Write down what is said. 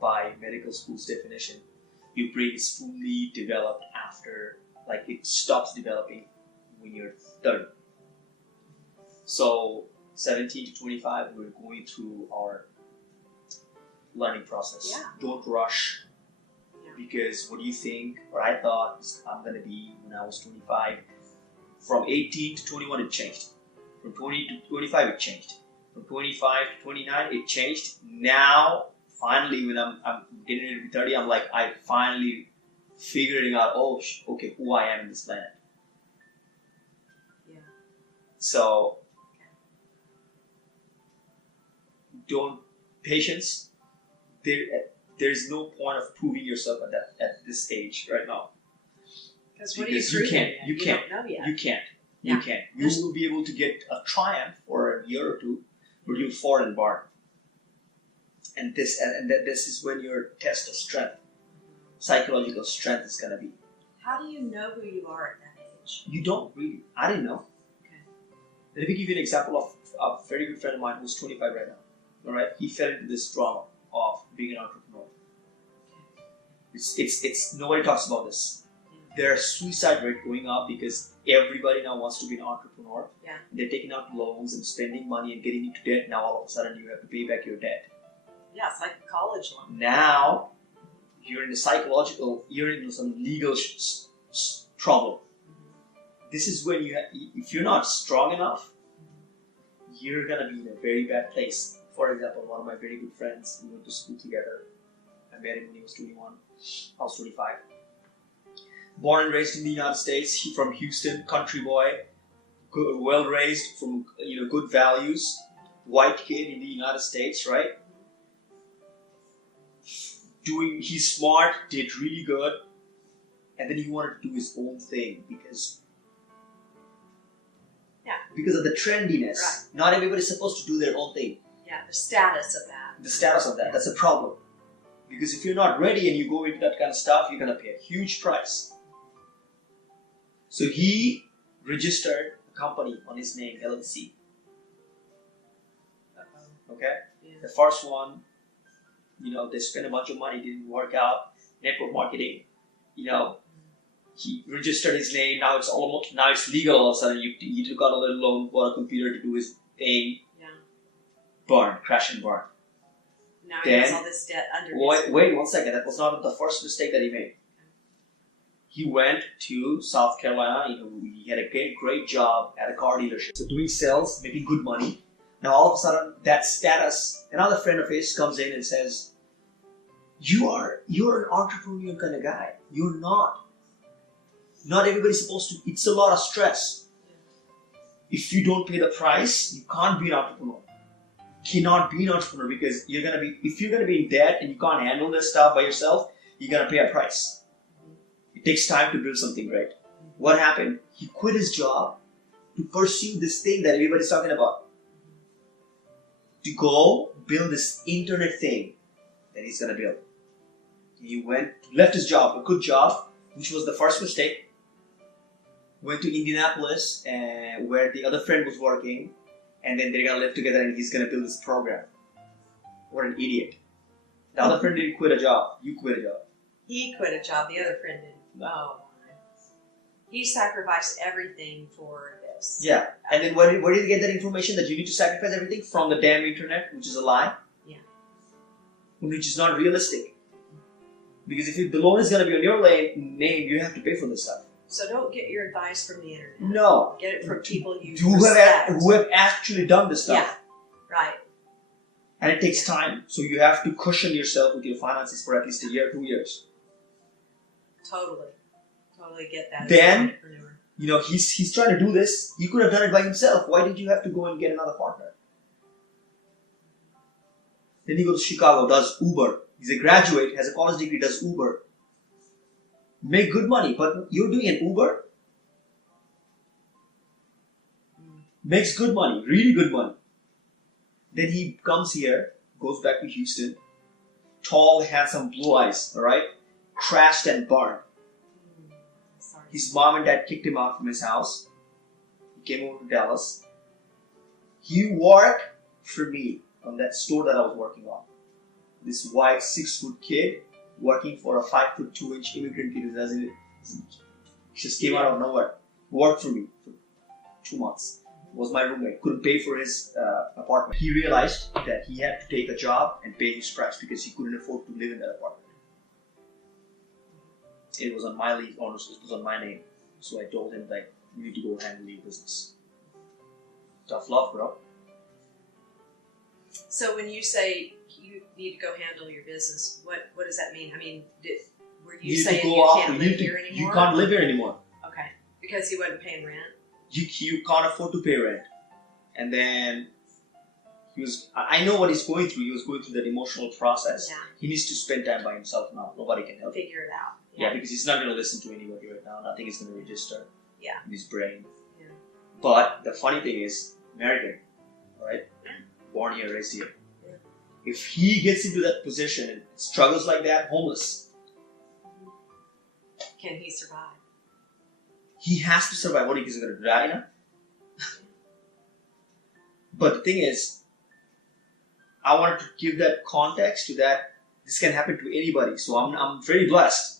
by medical school's definition, your brain is fully developed after, like it stops developing when you're 30. So 17 to 25, we're going through our learning process. Yeah. Don't rush, because what you think, or I thought I'm going to be when I was 25, from 18 to 21 it changed. From 20 to 25 it changed. From 25 to 29 it changed. Now, finally, when I'm getting ready to be 30, I'm like, I finally figuring out, okay, who I am in this planet. Yeah. So, patience. There's no point of proving yourself at this stage right now. Because you can't. You don't know yet. You can't. Yeah. You can't. You will be able to get a triumph for a year or two, but you'll fall and burn. And this is when your test of strength, psychological strength, is gonna be. How do you know who you are at that age? You don't really. I didn't know. Okay. Let me give you an example of a very good friend of mine who's 25 right now. All right, he fell into this drama of being an entrepreneur. It's nobody talks about this. Their suicide rate going up because everybody now wants to be an entrepreneur. Yeah. They're taking out loans and spending money and getting into debt. Now all of a sudden you have to pay back your debt. Yeah, it's like a college loan. Now you're in you're in some legal problem. This is when if you're not strong enough, you're gonna be in a very bad place. For example, one of my very good friends, we went to school together. I met him when he was 21. I was 25. Born and raised in the United States, he from Houston, country boy, well raised, from good values, white kid in the United States, right? He's smart, did really good, and then he wanted to do his own thing because of the trendiness. Right. Not everybody's supposed to do their own thing. Yeah, the status of that. That's a problem. Because if you're not ready and you go into that kind of stuff, you're going to pay a huge price. So he registered a company on his name, LLC. Okay? Yeah. The first one, they spent a bunch of money, didn't work out. Network marketing, he registered his name. Now it's legal. All of a sudden, he took out a little loan, bought a computer to do his thing. Yeah. Burn, crash and burn. Now he has all this debt under Wait 1 second. That was not the first mistake that he made. He went to South Carolina. He had a great job at a car dealership. So doing sales, making good money. Now all of a sudden, that status, another friend of his comes in and says, you're an entrepreneur kind of guy. You're not. Not everybody's supposed to. It's a lot of stress. If you don't pay the price, you can't be an entrepreneur. Cannot be an entrepreneur because if you're gonna be in debt and you can't handle this stuff by yourself, you're gonna pay a price. It takes time to build something great. What happened? He quit his job to pursue this thing that everybody's talking about. To go build this internet thing that he's gonna build. He left his job, a good job, which was the first mistake. Went to Indianapolis, where the other friend was working, and then they're gonna live together and he's gonna build this program. What an idiot. The other friend didn't quit a job. You quit a job. He quit a job. The other friend didn't. Oh. He sacrificed everything for this. Yeah. And then where did you get that information that you need to sacrifice everything? From the damn internet, which is a lie. Yeah. Which is not realistic. Because if the loan is gonna be on your name, you have to pay for this stuff. So don't get your advice from the internet. No. Get it from people who have actually done this stuff. Yeah, right. And it takes time. So you have to cushion yourself with your finances for at least a year, 2 years. Totally get that. Then, he's trying to do this. He could have done it by himself. Why did you have to go and get another partner? Then he goes to Chicago, does Uber. He's a graduate, has a college degree, does Uber. Make good money, but you're doing an Uber. Makes good money, really good money. Then he comes here, goes back to Houston. Tall, handsome, blue eyes, alright? Crashed and burned. His mom and dad kicked him out from his house. He came over to Dallas. He worked for me on that store that I was working on. this white 6-foot kid working for a 5'2" immigrant kid who doesn't just came out of nowhere. Worked for me for 2 months. Was my roommate. Couldn't pay for his apartment. He realized that he had to take a job and pay his price because he couldn't afford to live in that apartment. It was on my lease, it was on my name. So I told him, like, you need to go handle your business. Tough love, bro. So when you say you need to go handle your business, what does that mean? I mean, were you saying you can't live here anymore? You can't live here anymore. Okay, because he wasn't paying rent. You can't afford to pay rent, and then I know what he's going through. He was going through that emotional process. Yeah. He needs to spend time by himself now. Nobody can help him. Figure it out. Yeah, because he's not going to listen to anybody right now. Nothing is going to register in his brain. Yeah. But the funny thing is, American, right? Born here, raised here. Yeah. If he gets into that position and struggles like that, homeless, can he survive? He has to survive. What, he's going to die now? But the thing is, I wanted to give that context to that. This can happen to anybody. So I'm very blessed